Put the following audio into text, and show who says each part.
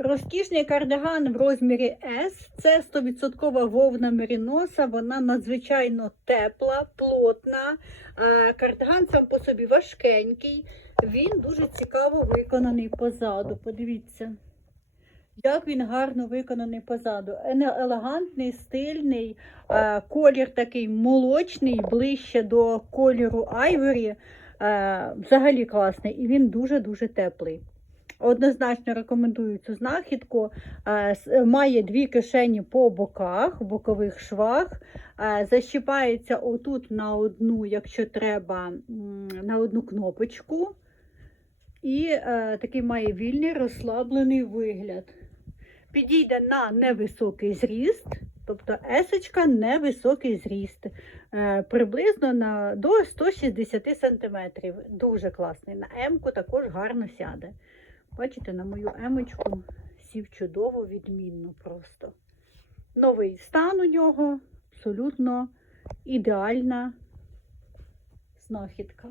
Speaker 1: Розкішний кардиган в розмірі S. Це 100% вовна меріноса. Вона надзвичайно тепла, плотна. Кардиган сам по собі важкенький. Він дуже цікаво виконаний позаду. Подивіться, як він гарно виконаний позаду. Елегантний, стильний, колір такий молочний, ближче до кольору айворі. Взагалі класний. І він дуже-дуже теплий. Однозначно рекомендую цю знахідку. Е, Має дві кишені по боках, бокових швах. Е, Защіпається отут на одну, якщо треба, на одну кнопочку. І е, такий має вільний розслаблений вигляд. Підійде на невисокий зріст, тобто есочка невисокий зріст. Приблизно на, до 160 см. Дуже класний. На М-ку також гарно сяде. Бачите, на мою емочку сів чудово, відмінно просто. Новий стан у нього абсолютно ідеальна знахідка.